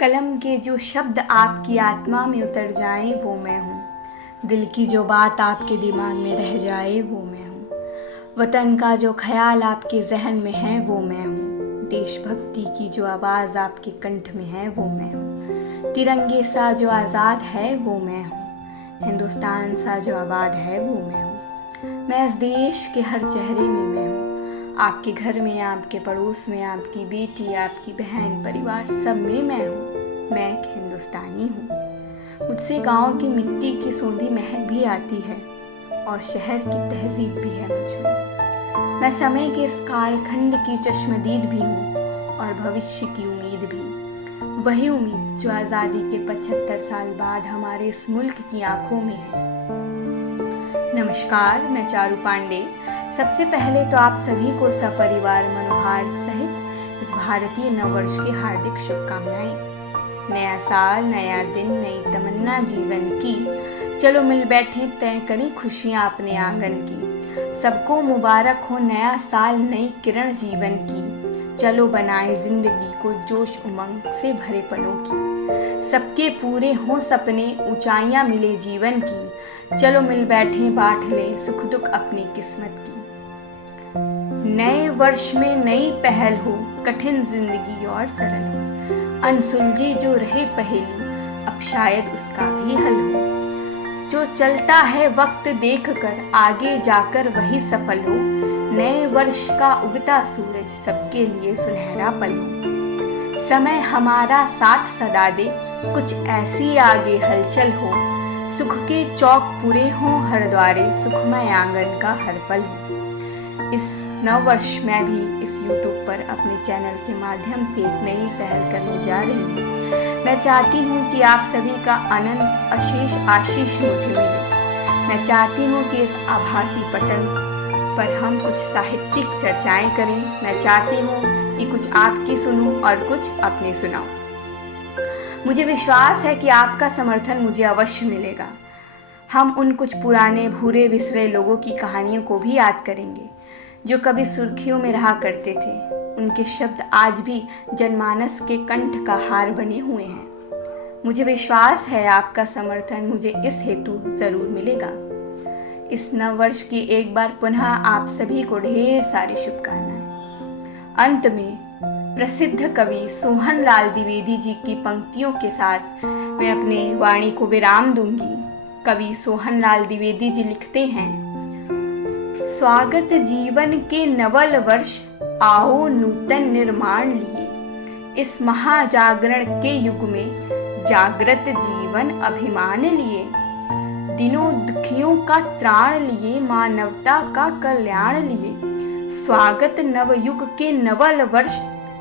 कलम के जो शब्द आपकी आत्मा में उतर जाएं वो मैं हूँ। दिल की जो बात आपके दिमाग में रह जाए वो मैं हूँ। वतन का जो ख्याल आपके जहन में है वो मैं हूँ। देशभक्ति की जो आवाज़ आपके कंठ में है वो मैं हूँ। तिरंगे सा जो आज़ाद है वो मैं हूँ। हिंदुस्तान सा जो आबाद है वो मैं हूँ। मैं इस देश के हर चेहरे में मैं हूँ। आपके घर में, आपके पड़ोस में, आपकी बेटी, आपकी बहन, परिवार, सब में मैं हूँ। मैं एक हिंदुस्तानी हूँ। मुझसे गांव की मिट्टी की सोंधी महक भी आती है और शहर की तहजीब भी है मुझ में। मैं समय के इस कालखंड की चश्मदीद भी हूँ और भविष्य की उम्मीद भी। वही उम्मीद जो आज़ादी के 75 साल बाद हमारे इस मुल्क की आंखों में है। नमस्कार, मैं चारू पांडे। सबसे पहले तो आप सभी को सपरिवार मनोहार सहित इस भारतीय नववर्ष की हार्दिक शुभकामनाएं। नया साल, नया दिन, नई तमन्ना जीवन की। चलो मिल बैठे, तय करें खुशियां अपने आंगन की। सबको मुबारक हो नया साल, नई किरण जीवन की। चलो बनाए जिंदगी को जोश उमंग से भरे पलों की। सबके पूरे हों सपने, ऊंचाइयां मिले जीवन की। चलो मिल बैठे, बांट ले सुख दुख अपनी किस्मत की। नए वर्ष में नई पहल हो, कठिन जिंदगी और सरल हो। अनसुलझी जो रहे पहेली, अब शायद उसका भी हल हो। जो चलता है वक्त देख कर, आगे जाकर वही सफल हो। नए वर्ष का उगता सूरज सबके लिए सुनहरा पल हो। समय हमारा साथ सदा दे, कुछ ऐसी आगे हलचल हो। सुख के चौक पूरे हों हर द्वारे, सुखमय आंगन का हर पल हो। इस नव वर्ष में भी इस YouTube पर अपने चैनल के माध्यम से एक नई पहल करने जा रही हूँ। मैं चाहती हूँ कि आप सभी का अनंत अशेष आशीष मुझे मिले। मैं चाहती हूँ कि इस आभासी पटल पर हम कुछ साहित्यिक चर्चाएं करें। मैं चाहती हूँ कि कुछ आपकी सुनूं और कुछ अपने सुनाऊं। मुझे विश्वास है कि आपका समर्थन मुझे अवश्य मिलेगा। हम उन कुछ पुराने भूरे बिसरे लोगों की कहानियों को भी याद करेंगे जो कभी सुर्खियों में रहा करते थे। उनके शब्द आज भी जनमानस के कंठ का हार बने हुए हैं। मुझे विश्वास है आपका समर्थन मुझे इस हेतु जरूर मिलेगा। इस नव वर्ष की एक बार पुनः आप सभी को ढेर सारी शुभकामनाएं। अंत में प्रसिद्ध कवि सोहन लाल द्विवेदी जी की पंक्तियों के साथ मैं अपने वाणी को विराम दूंगी। कवि सोहन लाल द्विवेदी जी लिखते हैं, स्वागत जीवन के नवल वर्ष, आओ नूतन निर्माण लिए। इस महाजागरण के युग में जागृत जीवन अभिमान लिए। दिनों दुखियों का त्राण लिए, मानवता का कल्याण लिए। स्वागत नवयुग के नवल वर्ष,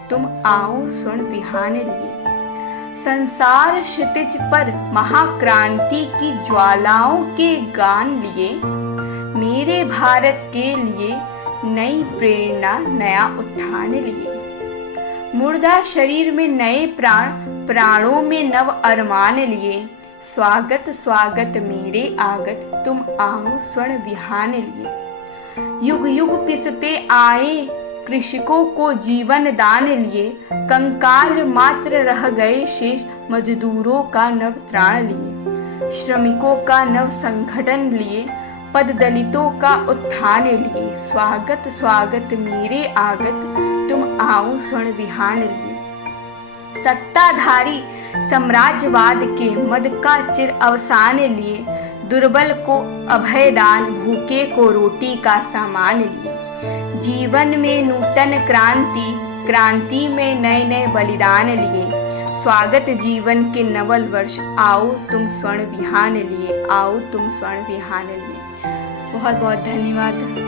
तुम आओ स्वर्ण विहान लिए। संसार क्षितिज पर महाक्रांति की ज्वालाओं के गान लिए। मेरे भारत के लिए नई प्रेरणा, नया उत्थान लिए। मुर्दा शरीर में नए प्राण, प्राणों में नव अरमान लिए। स्वागत स्वागत मेरे आगत, तुम आओ स्वर्ण विहान लिए। युग युग पिसते आए कृषकों को जीवन दान लिए। कंकाल मात्र रह गए शेष, मजदूरों का नव त्राण लिए। श्रमिकों का नव संगठन लिए, पद दलितों का उत्थान लिए। स्वागत स्वागत मेरे आगत, तुम आओ स्वर्ण विहान लिए। सत्ताधारी साम्राज्यवाद के मद का चिर अवसान लिए। दुर्बल को अभयदान, भूखे को रोटी का सामान लिए। जीवन में नूतन क्रांति, क्रांति में नए नए बलिदान लिए। स्वागत जीवन के नवल वर्ष, आओ तुम स्वर्ण विहान लिए। आओ तुम स्वर्ण विहान लिए। बहुत बहुत धन्यवाद।